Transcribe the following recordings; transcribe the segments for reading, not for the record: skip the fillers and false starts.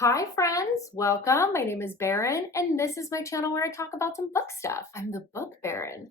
Hi friends, welcome. My name is Bren and this is my channel where I talk about some book stuff. I'm the Book Baron.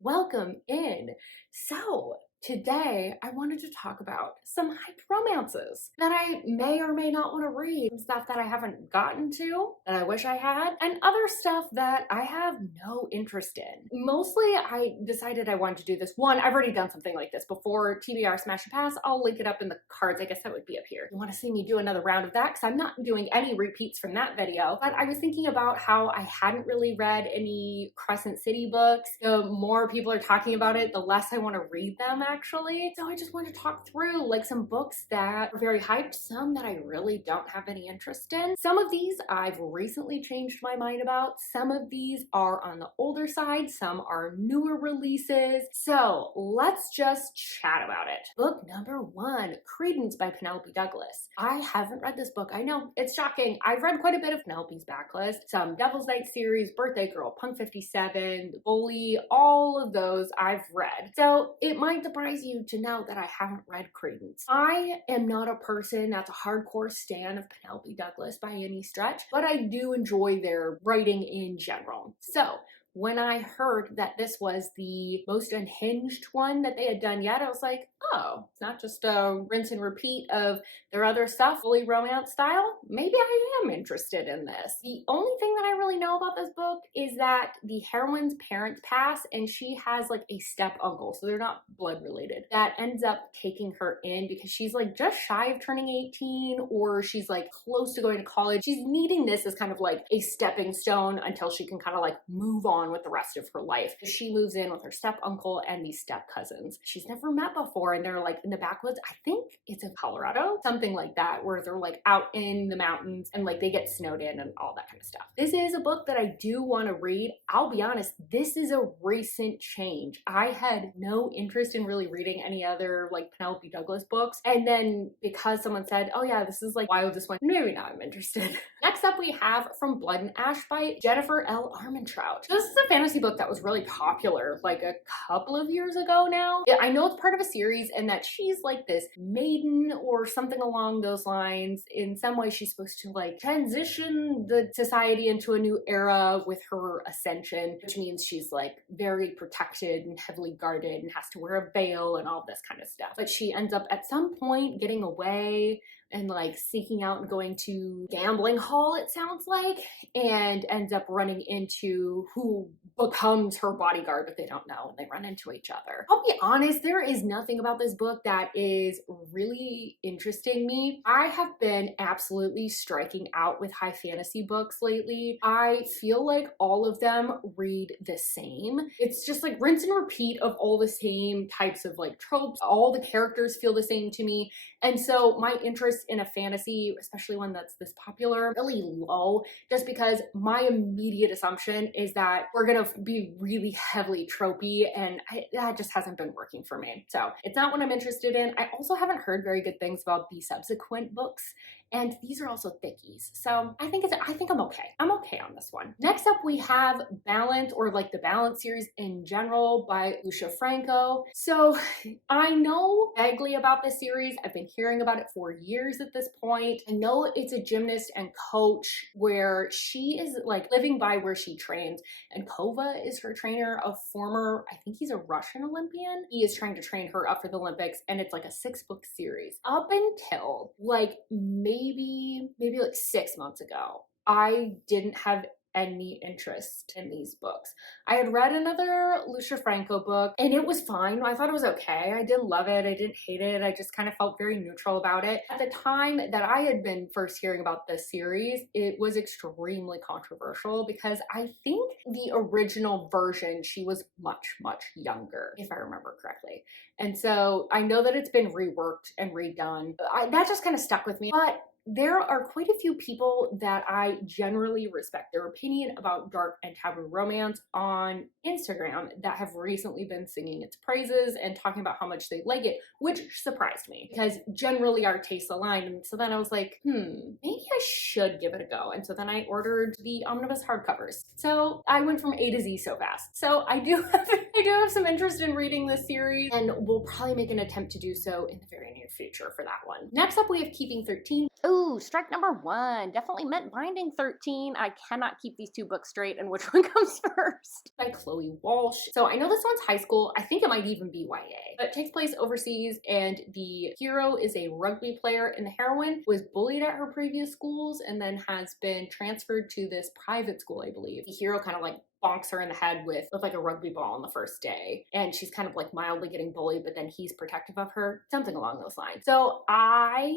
Welcome in. So today I wanted to talk about some hyped romances that I may or may not want to read, some stuff that I haven't gotten to that I wish I had, and other stuff that I have no interest in. Mostly I decided I wanted to do this. One, I've already done something like this before, TBR Smash and Pass. I'll link it up in the cards. I guess that would be up here. You want to see me do another round of that because I'm not doing any repeats from that video, but I was thinking about how I hadn't really read any Crescent City books. The more people are talking about it, the less I want to read them actually. So I just want to talk through like some books that are very hyped, some that I really don't have any interest in. Some of these I've recently changed my mind about. Some of these are on the older side, some are newer releases. So let's just chat about it. Book number 1, Credence by Penelope Douglas. I haven't read this book. I know, it's shocking. I've read quite a bit of Penelope's backlist, some Devil's Night series, Birthday Girl, Punk 57, Bully, all of those I've read. So it might surprise you to know that I haven't read Credence. I am not a person that's a hardcore stan of Penelope Douglas by any stretch, but I do enjoy their writing in general. So when I heard that this was the most unhinged one that they had done yet, I was like, oh, it's not just a rinse and repeat of their other stuff, fully romance style. Maybe I am interested in this. The only thing that I really know about this book is that the heroine's parents pass and she has like a step uncle, so they're not blood related, that ends up taking her in because she's like just shy of turning 18 or she's like close to going to college. She's needing this as kind of like a stepping stone until she can kind of like move on with the rest of her life. She moves in with her step uncle and these step cousins she's never met before, and they're like in the backwoods. I think it's in Colorado, something like that, where they're like out in the mountains and like they get snowed in and all that kind of stuff. This is a book that I do want to read. I'll be honest, this is a recent change. I had no interest in really reading any other like Penelope Douglas books, and then because someone said, oh yeah, this is like wild, this one, maybe now I'm interested. Next up we have From Blood and Ash by Jennifer L. Armentrout. This is a fantasy book that was really popular like a couple of years ago now. I know it's part of a series and that she's like this maiden or something along those lines. In some way she's supposed to like transition the society into a new era with her ascension, which means she's like very protected and heavily guarded and has to wear a veil and all this kind of stuff. But she ends up at some point getting away and like sneaking out and going to gambling hall, it sounds like, and ends up running into who becomes her bodyguard, but they don't know, and they run into each other. I'll be honest, there is nothing about this book that is really interesting me. I have been absolutely striking out with high fantasy books lately. I feel like all of them read the same. It's just like rinse and repeat of all the same types of like tropes. All the characters feel the same to me. And so my interest in a fantasy, especially one that's this popular, really low, just because my immediate assumption is that we're gonna be really heavily tropey, and that just hasn't been working for me. So it's not what I'm interested in. I also haven't heard very good things about the subsequent books, and these are also thickies. So I think I'm okay. I'm okay on this one. Next up we have Balance, or like the Balance series in general by Lua Franco. So I know vaguely about this series. I've been hearing about it for years at this point. I know it's a gymnast and coach where she is like living by where she trains, and Kova is her trainer, a former, I think he's a Russian Olympian. He is trying to train her up for the Olympics, and it's like a 6-book series. Up until like maybe like 6 months ago, I didn't have any interest in these books. I had read another Lua Franco book and it was fine. I thought it was okay. I didn't love it. I didn't hate it. I just kind of felt very neutral about it. At the time that I had been first hearing about this series, it was extremely controversial because I think the original version, she was much younger, if I remember correctly. And so I know that it's been reworked and redone. That just kind of stuck with me. But there are quite a few people that I generally respect their opinion about dark and taboo romance on Instagram that have recently been singing its praises and talking about how much they like it, which surprised me because generally our tastes align. And so then I was like, maybe I should should give it a go. And so then I ordered the omnibus hardcovers. So I went from A to Z so fast. So I do have some interest in reading this series, and we'll probably make an attempt to do so in the very near future for that one. Next up, we have Keeping 13. Ooh, strike number 1. Definitely meant Binding 13. I cannot keep these two books straight and which one comes first. By Chloe Walsh. So I know this one's high school. I think it might even be YA. But it takes place overseas, and the hero is a rugby player, and the heroine was bullied at her previous schools and then has been transferred to this private school, I believe. The hero kind of like bonks her in the head with like a rugby ball on the first day, and she's kind of like mildly getting bullied, but then he's protective of her, something along those lines. So I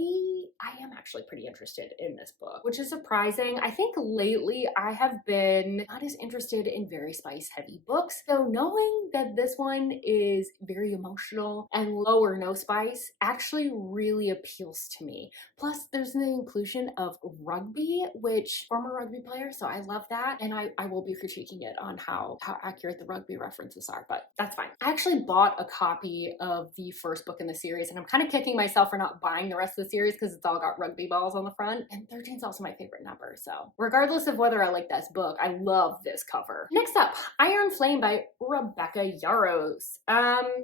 am actually pretty interested in this book, which is surprising. I think lately I have been not as interested in very spice heavy books, so knowing that this one is very emotional and low or no spice actually really appeals to me. Plus there's the inclusion of rugby, which former rugby player, so I love that, and I will be critiquing it on how accurate the rugby references are, but that's fine. I actually bought a copy of the first book in the series, and I'm kind of kicking myself for not buying the rest of the series because it's all got rugby balls on the front, and 13 is also my favorite number, so regardless of whether I like this book, I love this cover. Next up, Iron Flame by Rebecca Yaros.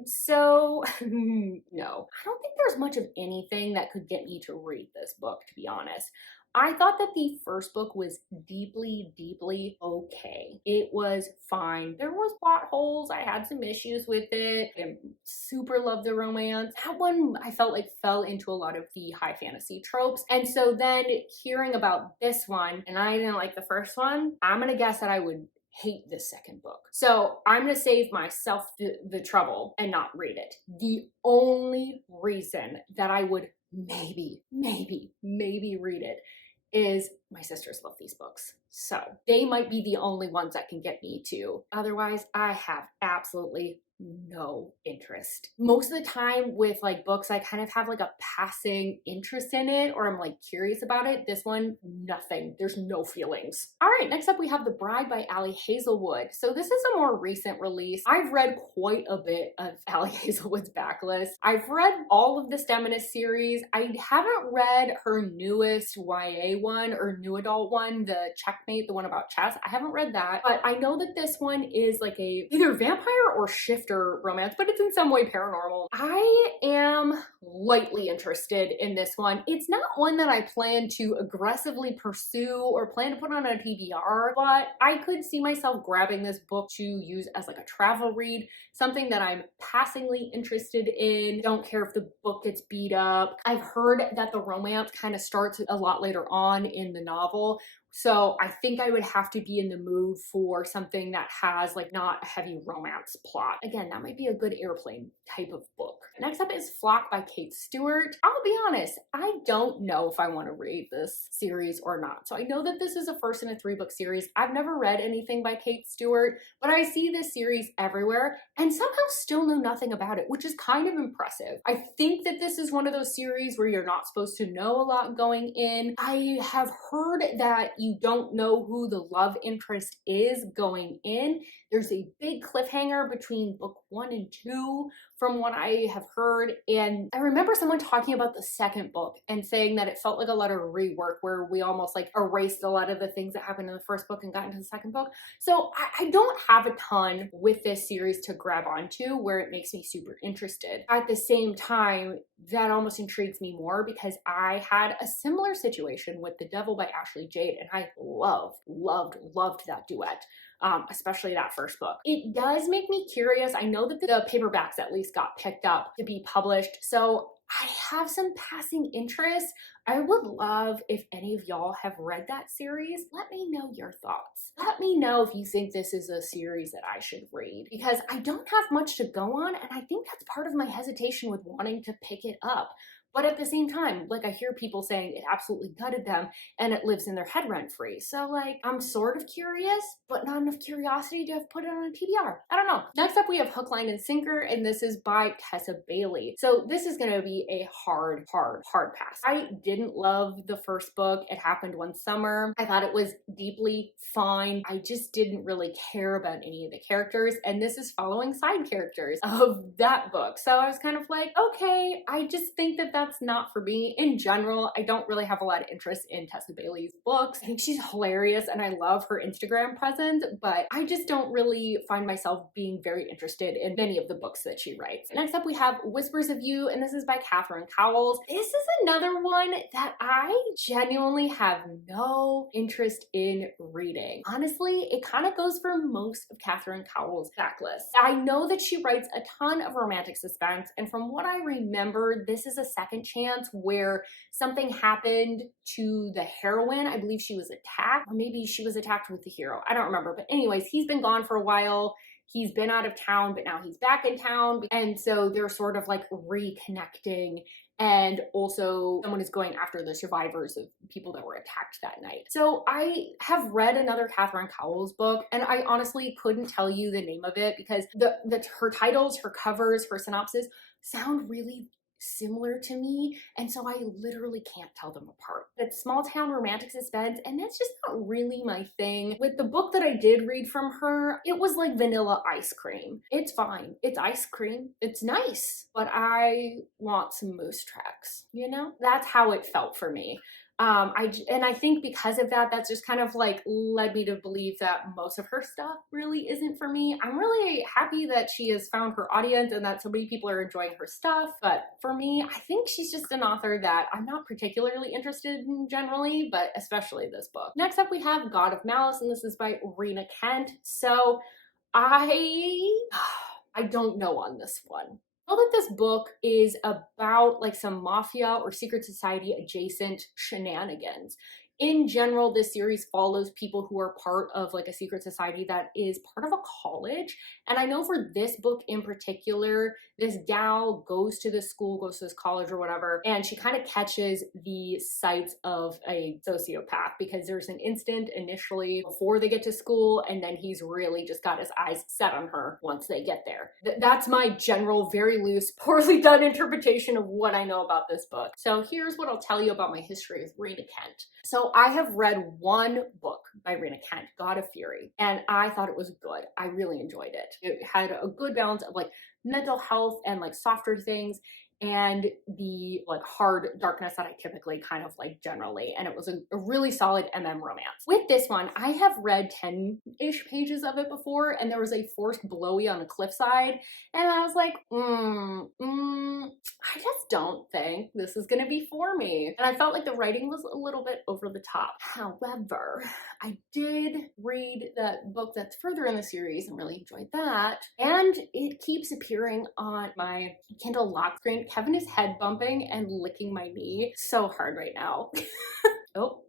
So no, I don't think there's much of anything that could get me to read this book, to be honest. I thought that the first book was deeply, deeply okay. It was fine. There was plot holes. I had some issues with it. I super loved the romance. That one I felt like fell into a lot of the high fantasy tropes. And so then hearing about this one, and I didn't like the first one, I'm gonna guess that I would hate this second book. So I'm gonna save myself the trouble and not read it. The only reason that I would maybe read it is my sisters love these books. So they might be the only ones that can get me to. Otherwise, I have absolutely no interest. Most of the time with like books, I kind of have like a passing interest in it, or I'm like curious about it. This one, nothing. There's no feelings. All right, next up we have The Bride by Ali Hazelwood. So this is a more recent release. I've read quite a bit of Ali Hazelwood's backlist. I've read all of the Steminist series. I haven't read her newest YA one or new adult one, the Checkmate, the one about chess. I haven't read that, but I know that this one is like a either vampire or shifter romance, but it's in some way paranormal. I am lightly interested in this one. It's not one that I plan to aggressively pursue or plan to put on a TBR, but I could see myself grabbing this book to use as like a travel read, something that I'm passingly interested in. Don't care if the book gets beat up. I've heard that the romance kind of starts a lot later on in the novel, so I think I would have to be in the mood for something that has like not a heavy romance plot. Again, that might be a good airplane type of book. Next up is Flock by Kate Stewart. I'll be honest, I don't know if I want to read this series or not. So I know that this is a first in a 3-book series. I've never read anything by Kate Stewart, but I see this series everywhere and somehow still know nothing about it, which is kind of impressive. I think that this is one of those series where you're not supposed to know a lot going in. I have heard that you don't know who the love interest is going in. There's a big cliffhanger between book 1 and 2 from what I have heard. And I remember someone talking about the second book and saying that it felt like a lot of rework where we almost like erased a lot of the things that happened in the first book and got into the second book. So I don't have a ton with this series to grab onto where it makes me super interested. At the same time, that almost intrigues me more because I had a similar situation with The Devil by Ashley Jade, and I loved that duet. Especially that first book. It does make me curious. I know that the paperbacks at least got picked up to be published, so I have some passing interest. I would love if any of y'all have read that series. Let me know your thoughts. Let me know if you think this is a series that I should read, because I don't have much to go on, and I think that's part of my hesitation with wanting to pick it up. But at the same time, like I hear people saying it absolutely gutted them and it lives in their head rent free. So like, I'm sort of curious, but not enough curiosity to have put it on a TBR. I don't know. Next up, we have Hook, Line, and Sinker, and this is by Tessa Bailey. So this is gonna be a hard pass. I didn't love the first book. It happened one summer. I thought it was deeply fine. I just didn't really care about any of the characters, and this is following side characters of that book. So I was kind of like, okay, I just think that that's not for me. In general, I don't really have a lot of interest in Tessa Bailey's books. I think she's hilarious and I love her Instagram presence, but I just don't really find myself being very interested in many of the books that she writes. Next up, we have Whispers of You, and this is by Katherine Cowell. This is another one that I genuinely have no interest in reading. Honestly, it kind of goes for most of Katherine Cowell's backlist. I know that she writes a ton of romantic suspense, and from what I remember, this is a second chance where something happened to the heroine. I believe she was attacked, or maybe she was attacked with the hero. I don't remember, but anyways, he's been gone for a while. He's been out of town, but now he's back in town. And so they're sort of like reconnecting. And also someone is going after the survivors of people that were attacked that night. So I have read another Katherine Cowell's book, and I honestly couldn't tell you the name of it because her titles, her covers, her synopsis sound really similar to me, and so I literally can't tell them apart. It's small town romantic suspense, and that's just not really my thing. With the book that I did read from her, it was like vanilla ice cream. It's fine. It's ice cream. It's nice, but I want some moose tracks, you know? That's how it felt for me. I think because of that, that's just kind of like led me to believe that most of her stuff really isn't for me. I'm really happy that she has found her audience and that so many people are enjoying her stuff. But for me, I think she's just an author that I'm not particularly interested in generally, but especially this book. Next up, we have God of Malice, and this is by Reena Kent. So I don't know on this one. I know that this book is about like some mafia or secret society adjacent shenanigans. In general, this series follows people who are part of like a secret society that is part of a college. And I know for this book in particular, this gal goes to this school, goes to this college or whatever, and she kind of catches the sights of a sociopath because there's an instant initially before they get to school, and then he's really just got his eyes set on her once they get there. That's my general, very loose, poorly done interpretation of what I know about this book. So here's what I'll tell you about my history with Reena Kent. So I have read one book by Reena Kent, God of Fury, and I thought it was good. I really enjoyed it. It had a good balance of like mental health and like softer things and the like hard darkness that I typically kind of like generally, and it was a really solid romance. With this one, I have read 10-ish pages of it before, and there was a forced blowy on a cliffside, and I was like, I just don't think this is gonna be for me. And I felt like the writing was a little bit over the top. However, I did read that book that's further in the series and really enjoyed that, and it keeps appearing on my Kindle lock screen. Kevin is head bumping and licking my knee so hard right now. Oh,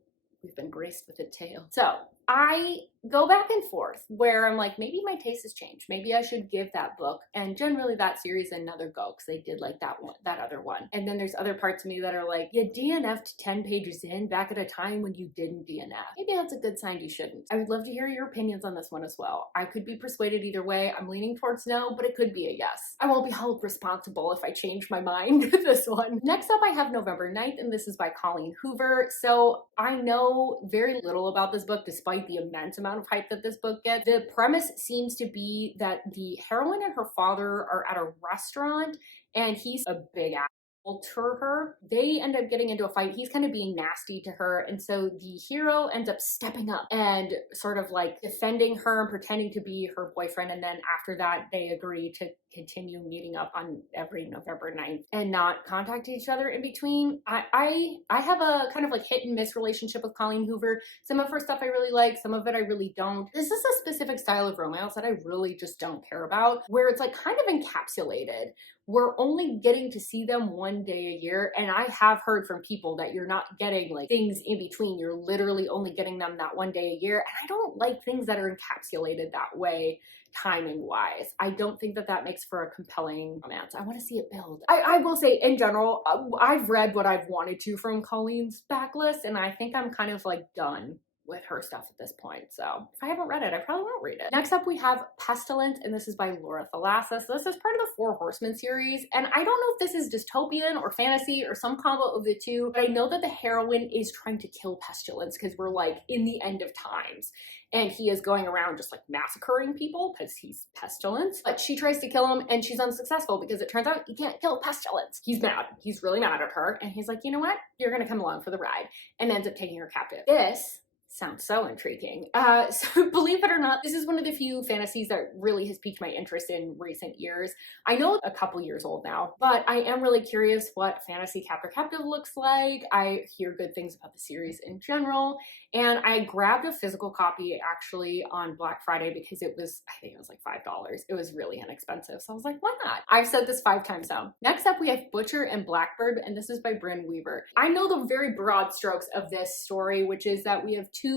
we've been graced with a tail. So I go back and forth where I'm like, maybe my taste has changed. Maybe I should give that book and generally that series another go because they did like that one, that other one. And then there's other parts of me that are like, you DNF'd 10 pages in back at a time when you didn't DNF. Maybe that's a good sign you shouldn't. I would love to hear your opinions on this one as well. I could be persuaded either way. I'm leaning towards no, but it could be a yes. I won't be held responsible if I change my mind with this one. Next up, I have November 9th, and this is by Colleen Hoover. So I know very little about this book despite the immense amount of hype that this book gets. The premise seems to be that the heroine and her father are at a restaurant and he's a big asshole to her. They end up getting into a fight. He's kind of being nasty to her, and so the hero ends up stepping up and sort of like defending her and pretending to be her boyfriend, and then after that they agree to continue meeting up on every November 9th and not contact each other in between. I have a kind of like hit and miss relationship with Colleen Hoover. Some of her stuff I really like, some of it I really don't. This is a specific style of romance that I really just don't care about, where it's like kind of encapsulated. We're only getting to see them one day a year, and I have heard from people that you're not getting like things in between. You're literally only getting them that one day a year, and I don't like things that are encapsulated that way timing wise. I don't think that that makes for a compelling romance. I want to see it build. I will say in general, I've read what I've wanted to from Colleen's backlist, and I think I'm kind of like done with her stuff at this point. So if I haven't read it, I probably won't read it. Next up, we have Pestilence, and this is by Lua Franco. So this is part of the Four Horsemen series, and I don't know if this is dystopian or fantasy or some combo of the two, but I know that the heroine is trying to kill Pestilence because we're like in the end of times, and he is going around just like massacring people because he's Pestilence. But she tries to kill him and she's unsuccessful because it turns out you can't kill Pestilence. He's mad. He's really mad at her, and he's like, you know what? You're gonna come along for the ride, and ends up taking her captive. This sounds so intriguing. So believe it or not, this is one of the few fantasies that really has piqued my interest in recent years. I know it's a couple years old now, but I am really curious what Fantasy Captor Captive looks like. I hear good things about the series in general, and I grabbed a physical copy actually on Black Friday because it was, I think it was like $5. It was really inexpensive. So I was like, why not? I've said this 5 times now. Next up, we have Butcher and Blackbird, and this is by Bren Weaver. I know the very broad strokes of this story, which is that we have 2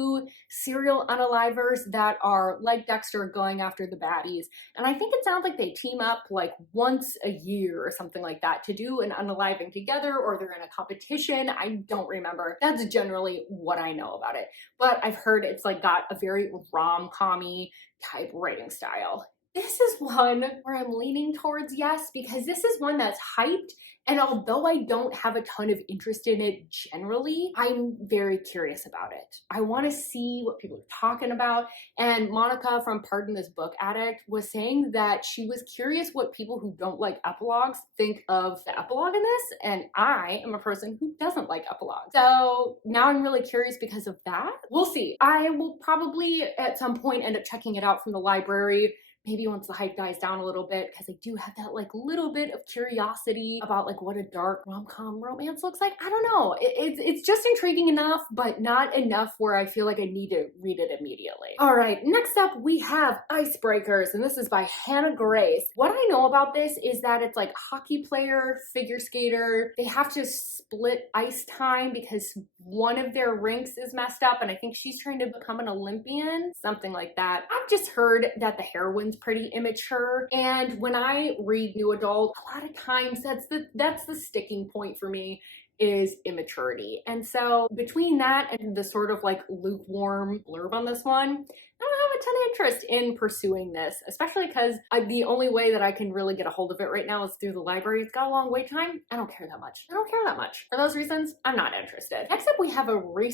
serial unalivers that are like Dexter going after the baddies. And I think it sounds like they team up like once a year or something like that to do an unaliving together, or they're in a competition. I don't remember. That's generally what I know about it. But I've heard it's like got a very rom-com-y type writing style. This is one where I'm leaning towards yes, because this is one that's hyped, and although I don't have a ton of interest in it generally, I'm very curious about it. I want to see what people are talking about, and Monica from Pardon This Book Addict was saying that she was curious what people who don't like epilogues think of the epilogue in this, and I am a person who doesn't like epilogues. So now I'm really curious because of that. We'll see. I will probably at some point end up checking it out from the library, maybe once the hype dies down a little bit, because I do have that like little bit of curiosity about like what a dark rom-com romance looks like. I don't know. It's just intriguing enough, but not enough where I feel like I need to read it immediately. All right, next up we have Icebreakers, and this is by Hannah Grace. What I know about this is that it's like hockey player, figure skater. They have to split ice time because one of their rinks is messed up, and I think she's trying to become an Olympian, something like that. I've just heard that the heroine's pretty immature, and when I read new adult, a lot of times that's the sticking point for me, is immaturity. And so between that and the sort of like lukewarm blurb on this one, I don't have a ton of interest in pursuing this, especially because the only way that I can really get a hold of it right now is through the library. It's got a long wait time. I don't care that much. I don't care that much. For those reasons, I'm not interested. Next up, we have a more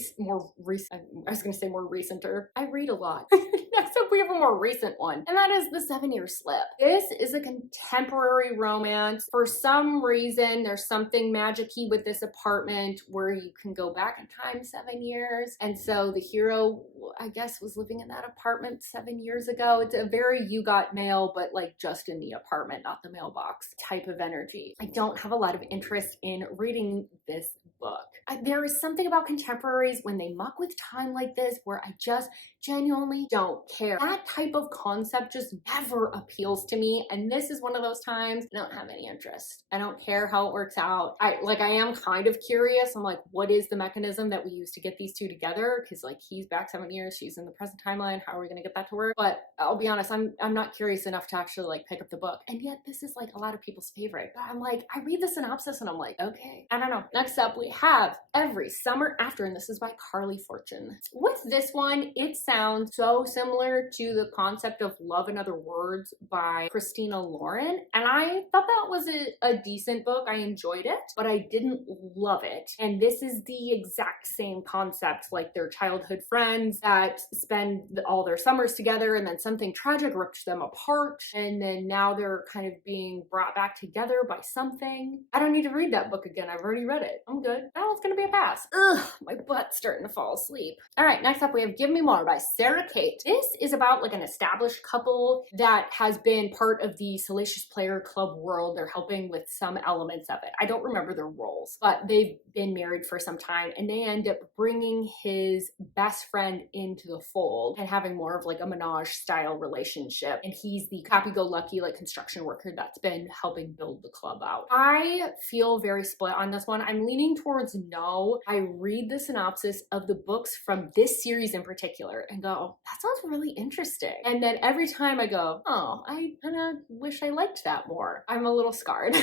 recenter. I read a lot. Next up, we have a more recent one, and that is The 7-Year Slip. This is a contemporary romance. For some reason, there's something magic-y with this apartment where you can go back in time 7 years. And so the hero, I guess, was living in that apartment 7 years ago. It's a very You Got Mail, but like just in the apartment, not the mailbox type of energy. I don't have a lot of interest in reading this book. There is something about contemporaries when they muck with time like this where I just genuinely don't care. That type of concept just never appeals to me, and this is one of those times I don't have any interest. I don't care how it works out. I am kind of curious. I'm like, what is the mechanism that we use to get these two together? Because like he's back 7 years, she's in the present timeline. How are we gonna get that to work? But I'll be honest, I'm not curious enough to actually like pick up the book. And yet this is like a lot of people's favorite. But I'm like, I read the synopsis and I'm like, okay, I don't know. Next up we have Every Summer After, and this is by Carly Fortune. With this one, it sounds so similar to the concept of Love in Other Words by Christina Lauren, and I thought that was a decent book. I enjoyed it, but I didn't love it. And this is the exact same concept, like they're childhood friends that spend all their summers together, and then something tragic ripped them apart, and then now they're kind of being brought back together by something. I don't need to read that book again. I've already read it. I'm good. That one's gonna be a pass. Ugh, my butt's starting to fall asleep. All right, next up we have Give Me More by Sarah Kate. This is about like an established couple that has been part of the Salacious Player Club world. They're helping with some elements of it. I don't remember their roles, but they've been married for some time, and they end up bringing his best friend into the fold and having more of like a menage style relationship. And he's the happy-go-lucky like construction worker that's been helping build the club out. I feel very split on this one. I'm leaning towards no. I read the synopsis of the books from this series in particular and go, that sounds really interesting. And then every time I go, oh, I kind of wish I liked that more. I'm a little scarred.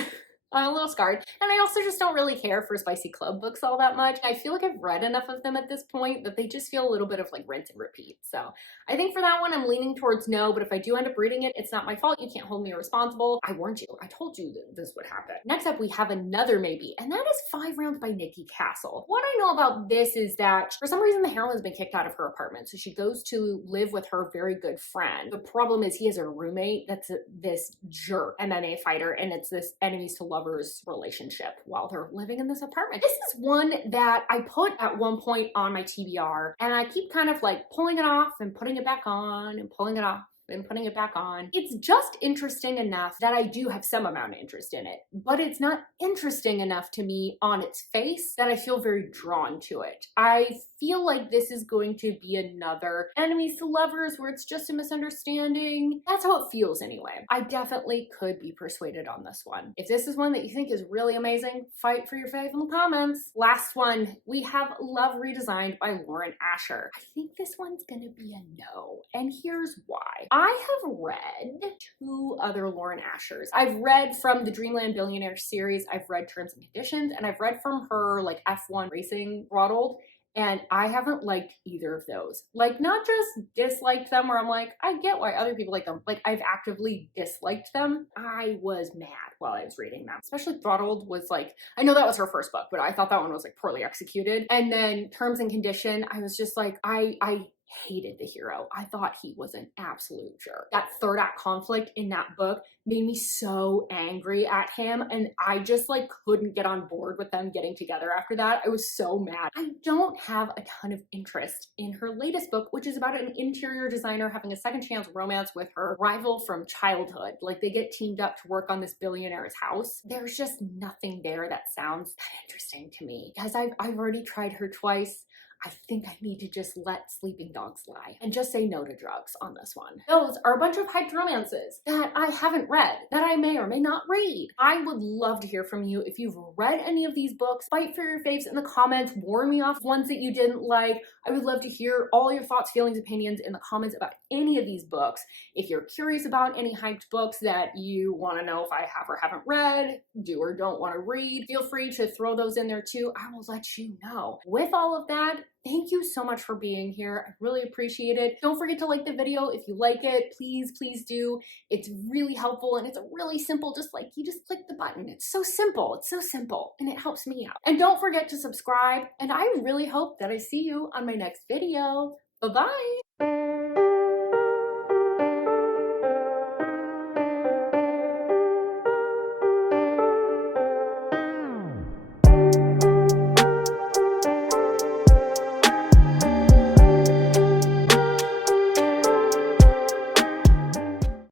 I'm a little scarred. And I also just don't really care for spicy club books all that much. I feel like I've read enough of them at this point that they just feel a little bit of like rinse and repeat. So I think for that one, I'm leaning towards no, but if I do end up reading it, it's not my fault. You can't hold me responsible. I warned you. I told you that this would happen. Next up, we have another maybe, and that is 5 Rounds by Nikki Castle. What I know about this is that for some reason, the heroine's been kicked out of her apartment. So she goes to live with her very good friend. The problem is he has a roommate that's this jerk MMA fighter, and it's this enemies to lovers relationship while they're living in this apartment. This is one that I put at one point on my TBR, and I keep kind of like pulling it off and putting it back on and pulling it off and putting it back on. It's just interesting enough that I do have some amount of interest in it, but it's not interesting enough to me on its face that I feel very drawn to it. I feel like this is going to be another enemies to lovers where it's just a misunderstanding. That's how it feels anyway. I definitely could be persuaded on this one. If this is one that you think is really amazing, fight for your fave in the comments. Last one, we have Love Redesigned by Lauren Asher. I think this one's gonna be a no, and here's why. I have read 2 other Lauren Ashers. I've read from the Dreamland Billionaire series, I've read Terms and Conditions, and I've read from her like F1 Racing Throttled, and I haven't liked either of those. Like, not just disliked them where I'm like, I get why other people like them. Like, I've actively disliked them. I was mad while I was reading them. Especially Throttled was like, I know that was her first book, but I thought that one was like poorly executed. And then Terms and Condition, I was just like, I hated the hero. I thought he was an absolute jerk. That third act conflict in that book made me so angry at him, and I just like couldn't get on board with them getting together after that. I was so mad. I don't have a ton of interest in her latest book, which is about an interior designer having a second chance romance with her rival from childhood. Like, they get teamed up to work on this billionaire's house. There's just nothing there that sounds that interesting to me, because I've already tried her twice. I think I need to just let sleeping dogs lie and just say no to drugs on this one. Those are a bunch of hyped romances that I haven't read, that I may or may not read. I would love to hear from you if you've read any of these books. Fight for your faves in the comments. Warn me off ones that you didn't like. I would love to hear all your thoughts, feelings, opinions in the comments about any of these books. If you're curious about any hyped books that you want to know if I have or haven't read, do or don't want to read, feel free to throw those in there too. I will let you know. With all of that, thank you so much for being here. I really appreciate it. Don't forget to like the video if you like it. Please, please do. It's really helpful, and it's really simple. Just like, you just click the button. It's so simple. It's so simple, and it helps me out. And don't forget to subscribe, and I really hope that I see you on my next video. Bye-bye.